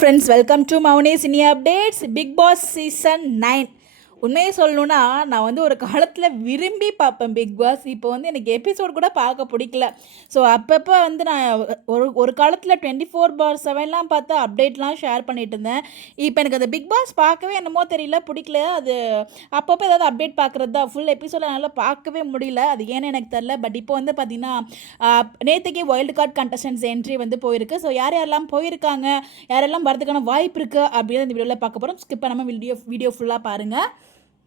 friends, welcome to Mauni Cine Updates. Big Boss Season 9. உண்மையை சொல்லணுன்னா நான் வந்து ஒரு காலத்தில் விரும்பி பார்ப்பேன் பிக் பாஸ். இப்போ வந்து எனக்கு எபிசோட் கூட பார்க்க பிடிக்கல. ஸோ அப்பப்போ வந்து நான் ஒரு காலத்தில் 24/7 பார்த்து அப்டேட்லாம் ஷேர் பண்ணிட்டு இருந்தேன். இப்போ எனக்கு அந்த பிக் பாஸ் பார்க்கவே என்னமோ தெரியல, பிடிக்கல. அது அப்பப்போ ஏதாவது அப்டேட் பார்க்குறது தான், ஃபுல் எபிசோட் என்னால் பார்க்கவே முடியல. அது ஏன்னு எனக்கு தெரில. பட் இப்போ வந்து பார்த்திங்கன்னா நேற்றுக்கே வைல்டு கார்டு கண்டஸ்டன்ஸ் என்ட்ரி வந்து போயிருக்கு. ஸோ யார் யாரெல்லாம் போயிருக்காங்க, யாரெல்லாம் வரதுக்கான வாய்ப்பு இருக்குது அப்படின்னு இந்த வீடியோவில் பார்க்க போகிறோம். ஸ்கிப் பண்ணாமல் வீடியோ ஃபுல்லாக பாருங்கள்.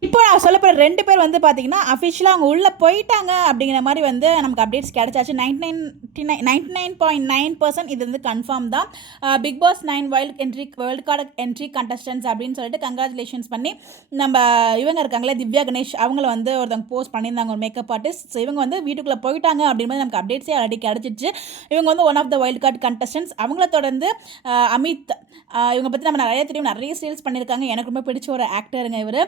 இப்போ நான் சொல்லப்படுற 2 பேர் வந்து பார்த்தீங்கன்னா அஃபிஷியலாக அவங்க உள்ளே போயிட்டாங்க அப்படிங்கிற மாதிரி வந்து நமக்கு அப்டேட்ஸ் கிடச்சாச்சு. 99.9% இது வந்து கன்ஃபார்ம் தான். Bigg Boss 9 world card entry contestants அப்படின்னு சொல்லிட்டு கங்க்ராச்சுலேஷன்ஸ் பண்ணி நம்ம இவங்க இருக்காங்களே திவ்யா கணேஷ், அவங்கள வந்து ஒருத்தவங்க போஸ்ட் பண்ணியிருந்தாங்க, ஒரு மேக்கப் ஆர்டிஸ்ட். ஸோ இவங்க வந்து வீட்டுக்குள்ளே போயிட்டாங்க அப்படின்றது நமக்கு அப்டேட்ஸே ஆல்ரெடி கிடச்சிச்சு. இவங்க வந்து one of the wild card contestants. அவங்கள தொடர்ந்து அமித், இவங்க பற்றி நம்ம நிறைய தெரியும், நிறைய சீரியல்ஸ் பண்ணியிருக்காங்க. எனக்கு ரொம்ப பிடிச்ச ஒரு ஆக்டருங்க இவர்.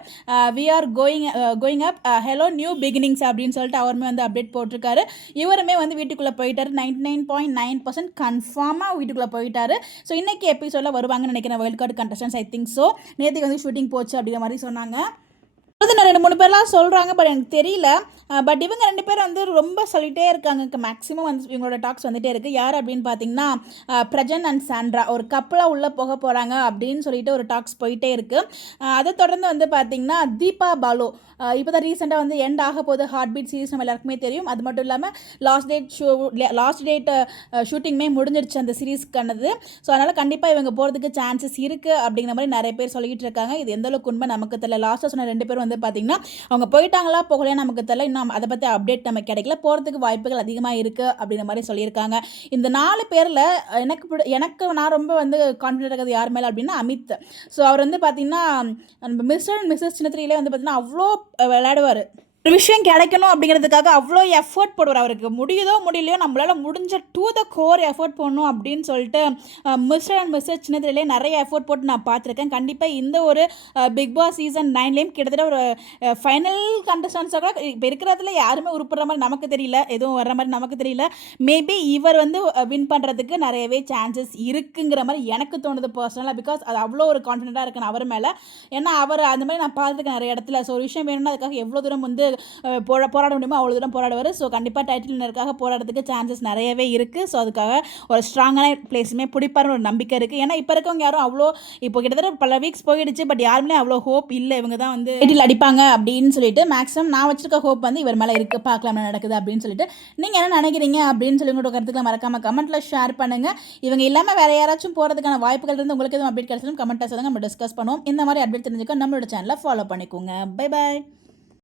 We are going up, hello new beginnings அப்படின்னு சொல்லிட்டு அவருமே வந்து அப்டேட் போட்டிருக்காரு. இவருமே வந்து வீட்டுக்குள்ளே போயிட்டாரு. 99.9% கன்ஃபார்மாக வீட்டுக்குள்ளே போயிட்டாரு. ஸோ இன்றைக்கி எபிசோடில் வருவாங்கன்னு நினைக்கிறேன் wild card contestants. I think so. நேற்றுக்கு வந்து ஷூட்டிங் போச்சு அப்படிங்கிற மாதிரி சொன்னாங்க. நான் 2-3 பேர்லாம் சொல்கிறாங்க, பட் எனக்கு தெரியல. பட் இவங்க 2 பேர் வந்து ரொம்ப சொல்லிகிட்டே இருக்காங்க. மேக்ஸிமம் வந்து இவங்களோட டாக்ஸ் வந்துகிட்டே இருக்குது. யார் அப்படின்னு பார்த்தீங்கன்னா பிரஜன் அண்ட் சாண்ட்ரா ஒரு கப்பலாக உள்ளே போக போகிறாங்க அப்படின்னு சொல்லிட்டு ஒரு டாக்ஸ் போயிட்டே இருக்குது. அதை தொடர்ந்து வந்து பார்த்திங்கன்னா தீபா பாலு இப்போ தான் ரீசெண்டாக வந்து எண்ட் ஆக போகுது ஹார்ட் பீட் சீரிஸ், நம்ம எல்லாருக்குமே தெரியும். அது மட்டும் இல்லாமல் லாஸ்ட் டேட் ஷூட்டிங்குமே முடிஞ்சிடுச்சு அந்த சீரீஸ்க்கானது. ஸோ அதனால் கண்டிப்பாக இவங்க போகிறதுக்கு சான்சஸ் இருக்குது அப்படிங்கிற மாதிரி நிறைய பேர் சொல்லிக்கிட்டு இருக்காங்க. இது எந்த அளவுக்கு உண்மை நமக்கு தெரியல. லாஸ்ட்டாக சொன்ன 2 பேர் வந்து பார்த்திங்கன்னா அவங்க போயிட்டாங்களா போகலையா நமக்கு தெரியல. இன்னும் அதை பற்றி அப்டேட் நமக்கு கிடைக்கல. போகிறதுக்கு வாய்ப்புகள் அதிகமாக இருக்குது அப்படிங்கிற மாதிரி சொல்லியிருக்காங்க. இந்த 4 பேரில் எனக்கு நான் ரொம்ப வந்து கான்ஃபிடென்ட் இருக்கிறது யார் மேலே அப்படின்னா அமித். ஸோ அவர் வந்து பார்த்திங்கன்னா நம்ம மிஸ்டர் அண்ட் மிஸ்ஸஸ் சின்னத்திரியிலே வந்து பார்த்திங்கன்னா அவ்வளோ விளையாடுவார். ஒரு விஷயம் கிடைக்கணும் அப்படிங்கிறதுக்காக அவ்வளோ எஃபர்ட் போடுவார். அவருக்கு முடியுதோ முடியலையோ நம்மளால் முடிஞ்ச டு த கோர் எஃபர்ட் போடணும் அப்படின்னு சொல்லிட்டு மிஸ்டர் அண்ட் மிஸ்ஸஸ் சின்னத்திலே நிறைய எஃபர்ட் போட்டு நான் பார்த்துருக்கேன். கண்டிப்பாக இந்த ஒரு பிக் பாஸ் சீசன் 9லேயும் கிட்டத்தட்ட ஒரு ஃபைனல் கண்டஸ்டன்ஸாக கூட இப்போ இருக்கிறதுல யாருமே உருப்படுற மாதிரி நமக்கு தெரியல, எதுவும் வர்ற மாதிரி நமக்கு தெரியல. மேபி இவர் வந்து வின் பண்ணுறதுக்கு நிறையவே சான்சஸ் இருக்குங்கிற மாதிரி எனக்கு தோணுது பர்சனலாக. பிகாஸ் அது அவ்வளோ ஒரு கான்ஃபிடென்ட்டாக இருக்கேன் அவர் மேலே. ஏன்னா அவர் அந்த மாதிரி நான் பார்த்துருக்கேன் நிறைய இடத்துல. ஸோ ஒரு விஷயம் வேணும்னா அதுக்காக எவ்வளோ தூரம் வந்து போராட முடியுமோ அவ்வளோ தூரம் போராடுவார். ஸோ கண்டிப்பாக டைட்டில் வின்னருக்காக போராடுறதுக்கு சான்சஸ் நிறையவே இருக்குது. ஸோ அதுக்காக ஒரு ஸ்ட்ராங்கான பிளேஸுமே பிடிப்பாருன்னு ஒரு நம்பிக்கை இருக்குது. ஏன்னா இப்போ இருக்கவங்க யாரும் அவ்வளோ இப்போ கிட்டத்தட்ட பல வீக்ஸ் போயிடுச்சு, பட் யாருமே அவ்வளோ ஹோப் இல்லை இவங்க தான் வந்து டைட்டில் அடிப்பாங்க அப்படின்னு சொல்லிட்டு. மேக்ஸிமம் நான் வச்சிருக்க ஹோப் வந்து இவர் மேலே இருக்குது, பார்க்கலாம் என்ன நடக்குது அப்படின்னு சொல்லிட்டு. நீங்கள் என்ன நினைக்கிறீங்க அப்படின்னு சொல்லி உங்களோட கருத்துக்களை மறக்காமல் கமெண்ட்டில் ஷேர் பண்ணுங்கள். இவங்க இல்லாமல் வேறு யாராச்சும் போகிறதுக்கான வாய்ப்புகள் இருந்து உங்களுக்கு எதுவும் அப்டேட் கிடைச்சாலும் கமெண்ட்டில் சொல்லுங்கள், நம்ம டிஸ்கஸ் பண்ணுவோம். இந்த மாதிரி அப்டேட் தெரிஞ்சுக்க நம்மளோட சேனலை ஃபாலோ பண்ணிக்கோங்க. Bye bye.